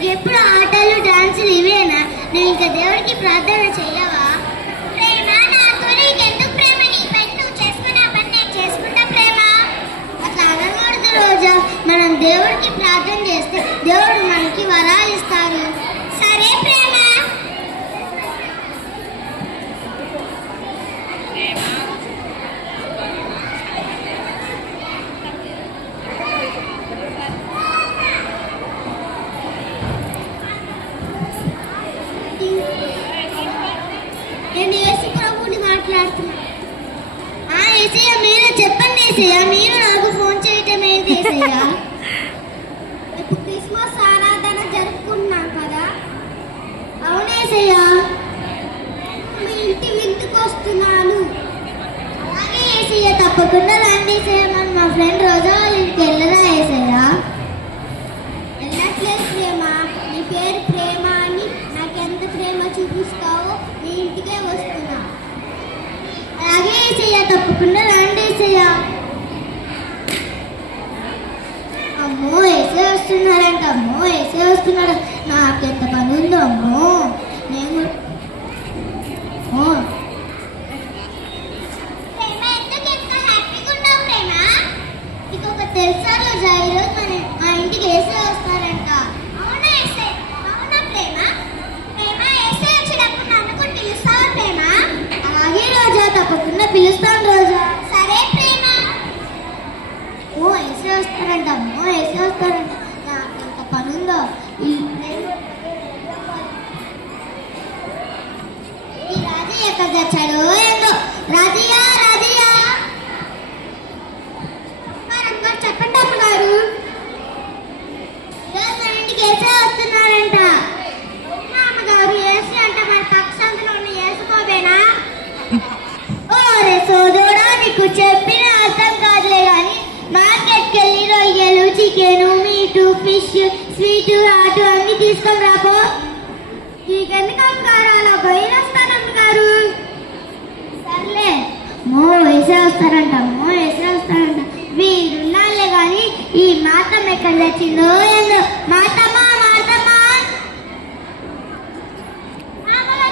నీకు ఎప్పుడు ఆటలు డాన్సులు ఇవేనా? నేను ఇంకా దేవుడికి ప్రార్థన చెయ్యవా? ప్రేమ నాకు నీకెందుకు ప్రేమ? నీ పని నువ్వు చేసుకున్న పని నేను చేసుకుంటా ప్రేమ. అట్లా అనకూడదు రోజా. మనం దేవుడికి ప్రార్థన చేస్తే దేవుడు మనకి వరాలు ఇస్తారు. సరే ప్రేమ. నేను యేసు ప్రభుని మాట్లాడుతున్నా. యేసయ్య మీరు చెప్పండి యేసయ్య, మీరు నాకు ఫోన్ చేయటం ఏంటి యేసయ్య? ఇప్పుడు క్రిస్మస్ ఆరాధన జరుపుకుంటున్నాం కదా. అవును యేసయ్య, మీ ఇంటికి వస్తున్నాను. అలాగే యేసయ్య, తప్పకుండా రండి యేసయ్య. మనం మా ఫ్రెండ్ రోజా వాళ్ళ ఇంటికి వెళ్ళదా యేసయ్య? వెళ్ళట్లేదు ప్రేమ. నీ పేరు ప్రేమ అని నాకెంత ప్రేమ చూపిస్తావో నీ ఇంటికే వస్తున్నా. అలాగే యేసయ్య, తప్పకుండా రండి యేసయ్య. అమ్మో యేసయ్య వస్తున్నారంట. అమ్మో యేసయ్య వస్తున్నాడు. నాకెంత పని ఉందో అమ్మో. నేను ప్రేమ ఎందుకు ఎంత హ్యాపీగా ఉన్నావు ప్రేమ? నీకు ఒక తెలుసా రోజా, ఈరోజు మా ఇంటికి యేసయ్య వస్తారంట. అవునా యేసయ్య? అవునా ప్రేమ? ప్రేమ యేసయ్య వచ్చినప్పుడు నన్ను కూడా పిలుస్తావా ప్రేమ? అలాగే రోజా, తప్పకుండా పిలుస్తాను రోజా. సరే ప్రేమ. ఓ యేసయ్య వస్తారంట. అమ్మో యేసయ్య వస్తారంట. నాకెంత పని ఉందో. ఈ రాజయ్య ఎక్కడ తెచ్చాడో ఏందో. రాజయ్య రాజయ్య చెప్పండి అమ్మగారు. ఈరోజు మన ఇంటికి యేసయ్య వస్తున్నారంట. అమ్మగారు యేసు అంటే మన పక్క సందులో ఉన్న యేసుకోబేనా? ఓరే సోదరుడా, నీకు చెప్పిన అర్థం కాదులే కానీ మార్కెట్కి వెళ్ళి రొయ్యలు, chicken, meat, fish, sweet, hot అన్ని తీసుకొని రాపో. నీకెందుకు అమ్మగారు? అలా బయలు వస్తాను అమ్మగారు. సర్లే. మో యేసయ్య వస్తారంట. మో యేసయ్య వస్తారంట. వీరున్నాళ్ళే కానీ ఈ మాతం ఎక్కడ తెచ్చిందో ఏందో. మాతమ్మా మాతమ్మా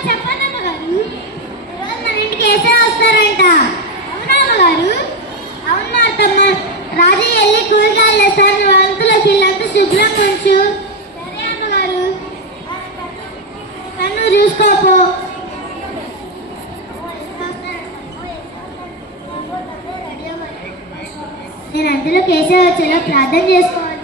చెప్పండి అమ్మగారు. ఈరోజు మన ఇంటికి యేసయ్య వస్తారంట. అవునా అమ్మగారు? అవును మాతమ్మ. రాజు వెళ్ళి కూరగాయలు వేస్తాను. వంతులోకి ఇల్లంతా శుభ్రం కొంచెం. సరే అమ్మగారు. నన్ను చూసుకోపో. నేను అందులో యేసయ్య వచ్చేలా ప్రార్థన చేసుకోవాలి.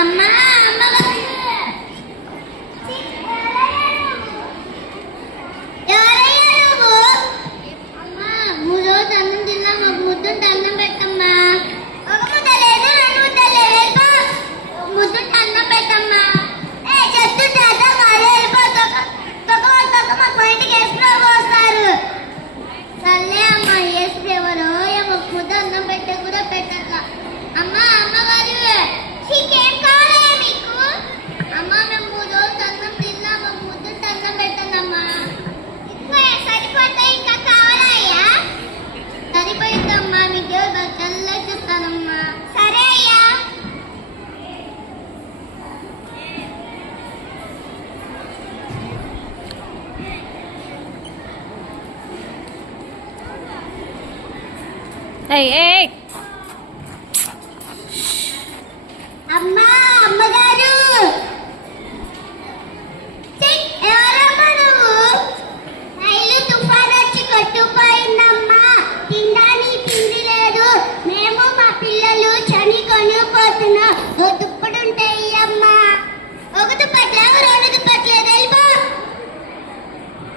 అమ్మా అమ్మగారు, ఎవరయ్యా నువ్వు? అమ్మా 3 రోజులు అన్నం తిన్నా, మాకు ముద్దుంటే అన్నం పెట్టమ్మా. ఒక ముద్ద లేదు, 2 ముద్దలు లేదు, ముద్దుంటే అన్నం పెట్టమ్మా. చెప్తుంటే అర్థం కాదు. మాకు ఇంటికి యేసు వస్తారు. సర్లే అమ్మా. యేసు ఎవరో ఏమో ముద్ద అన్నం పెట్టే కూడా పెట్టట్లా. అమ్మా అమ్మగారు, చికెన్ కావాలా మీకు? అమ్మా మేము 3 రోజులు అన్నం తిన్నా, మాకు ముద్దుంటే అన్నం పెట్టండమ్మా. సరిపోతాయి, ఇంకా కావాలా అయ్యా? సరిపోయిందమ్మా. మీకు చల్లే చూస్తానమ్మా. సరే అయ్యా. అమ్మా అమ్మగారు, ఎవరమ్మా నువ్వు? రైలు తుఫాన్ వచ్చి కొట్టుకుపోయిందమ్మా. తినడానికి తిండి లేదు. మేము మా పిల్లలు చని కొనుక్కోతున్నాం. ఓ దుప్పటుంటే ఇయ్యమ్మా. ఒక దుప్పట్లేదు, 2 దుప్పట్లేదు. వెళ్ళిపో.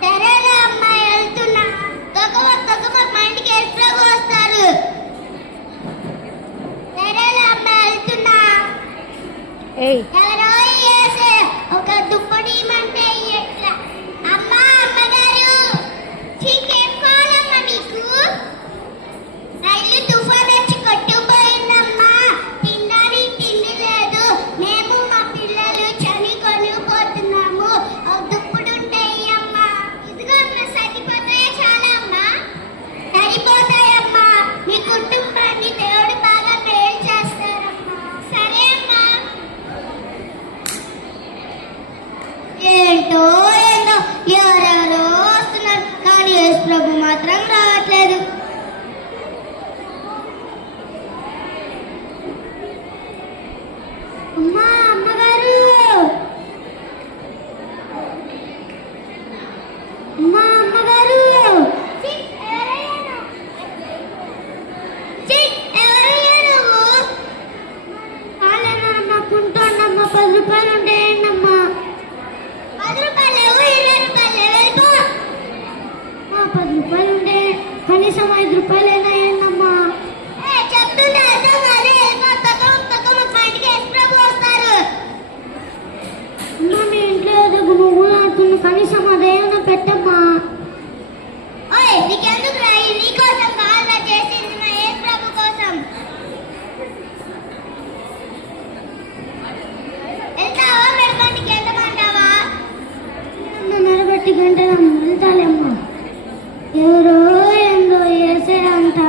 సరేనా అమ్మా, వెళ్తున్నా. మా ఇంటికి యేసు వస్తారు. సరేనా అమ్మా, వెళ్తున్నా. ఎవరో యేసు ఒక దుప్పటి ఇమ్మంటే ఎట్లా? అమ్మా అమ్మగారు, చికెన్ కావాలమ్మా మీకు? రైలు తుఫాన్ వచ్చి కొట్టుకుపోయిందమ్మా. తినడానికి తిండి లేదు. మేము మా పిల్లలు చని కొనుక్కోతున్నాము. దుప్పటుంటే ఇయ్యమ్మా. ఇదిగో అమ్మా, సరిపోతాయా? చాలా అమ్మా. సరిపోతాయమ్మా. మాత్రం రావట్లేదు. అమ్మా, అమ్మగారు, అమ్మా, అమ్మగారు, కుంటోండమ్మా, 10 రూపాయలు ఉండేయండమ్మా. 10 రూపాయలు 20 రూపాయలు 10 రూపాయలు ఉండే, కనీసం 5 రూపాయలు అయినాయండమ్మా. చెప్తుంటే అర్థం కాదు. మా ఇంటికి ఎప్పుడు వస్తారు? మీ ఇంట్లో ఏదో గుమ్ములు ఆడుతున్నా, కనీసం అదేమన్నా పెట్టమ్మా. ఓయ్, నీకెందుకు రాయి? నీకోసం కాదురా చేసింది, మా యేసు ప్రభు కోసం. వెళ్తావా? మెడబండికి వెళ్తామంటావా? మెడబెట్టి గంటలమ్మ, వెళ్తాలేమ్మా. ఎవరో ఏందో వేసే అంట,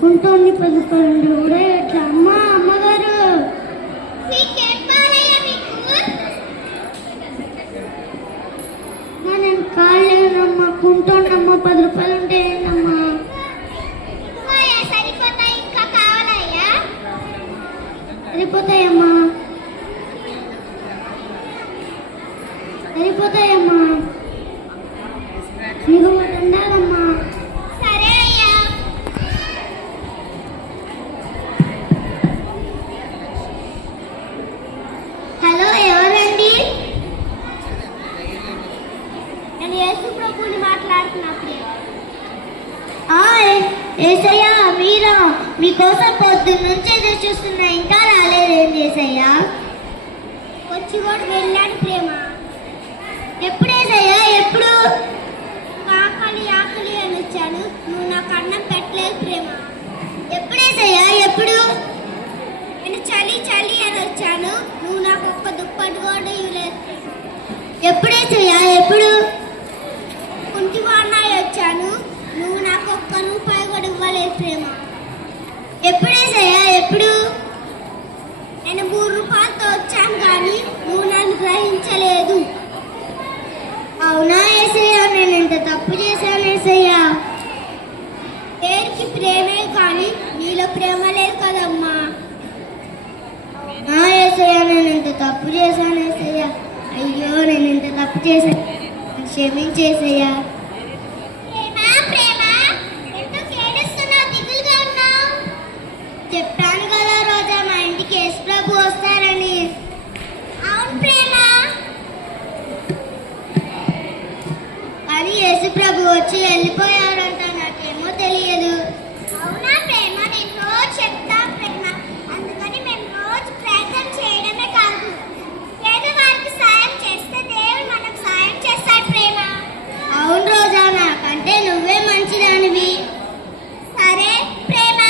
కుంటోని 10 రూపాయలు కూడా ఎట్లా? అమ్మా, అమ్మగారు, నేను కాలేదమ్మా, కుంటోండమ్మా, 10 రూపాయలు ఉంటే ఏంటమ్మా? సరిపోతాయి, ఇంకా కావాలయ్యా? సరిపోతాయమ్మా, సరిపోతాయమ్మా, నీకు ఒకటి ఉండాలమ్మా. సరే అయ్యా. హలో, ఎవరండి? నేను యేసు ప్రభుని మాట్లాడుతున్నప్పుడు. ఏసయ్యా, మీరా? మీకోసం పొద్దున్న నుంచి ఎదురు చూస్తున్నా, ఇంకా రాలేదేంటి ఏసయ్యా? వచ్చి కూడా వెళ్ళాడు ప్రేమ. ఎప్పుడు ఏసయ్యా? ఎప్పుడు? ఆకలి అని వచ్చాను, నువ్వు నాకు అన్నం పెట్టలేదు ప్రేమ. ఎప్పుడేసయ్యా? ఎప్పుడు? నేను చలి అని వచ్చాను, నువ్వు నాకు ఒక్క దుప్పటి కూడా ఇవ్వలేదు. ఎప్పుడేసయ్యా? ఎప్పుడు? కుంటివాడినాయి వచ్చాను, నువ్వు నాకు ఒక్క రూపాయి కూడా ఇవ్వలేదు ప్రేమ. ఎప్పుడేసయ్యా? ఎప్పుడు? నేను 3 రూపాయలతో వచ్చాను కానీ నువ్వు నన్ను గ్రహించలేదు. అవునా ఏసయ్యా? నేను ఎంత తప్పు చేశాను ఏసయ్యా? పేరుకి ప్రేమే కానీ నీలో ప్రేమ లేదు కదమ్మా. ఏసయ్యా, నేను ఎంత తప్పు చేశాను ఏసయ్యా. అయ్యో, నేను ఎంత తప్పు చేశాను, క్షమించేసయ్యా. చెప్పాను కదా రోజా, మా ఇంటికి యేసు ప్రభు వస్తారని. అవును ప్రేమ, కానీ యేసు ప్రభు వచ్చి వెళ్ళిపోయారంట, నాకేమో తెలియదు. అవునా ప్రేమ? నేను రోజు చెప్తా ప్రేమ, అందుకని మేము రోజు ప్రయత్నం చేయడమే కాదు, పేదవారికి సాయం చేస్తే దేవుడు మనకు సాయం చేస్తాడు ప్రేమ. అవును రోజా, నాకంటే నువ్వే మంచిదానివి. సరే ప్రేమ.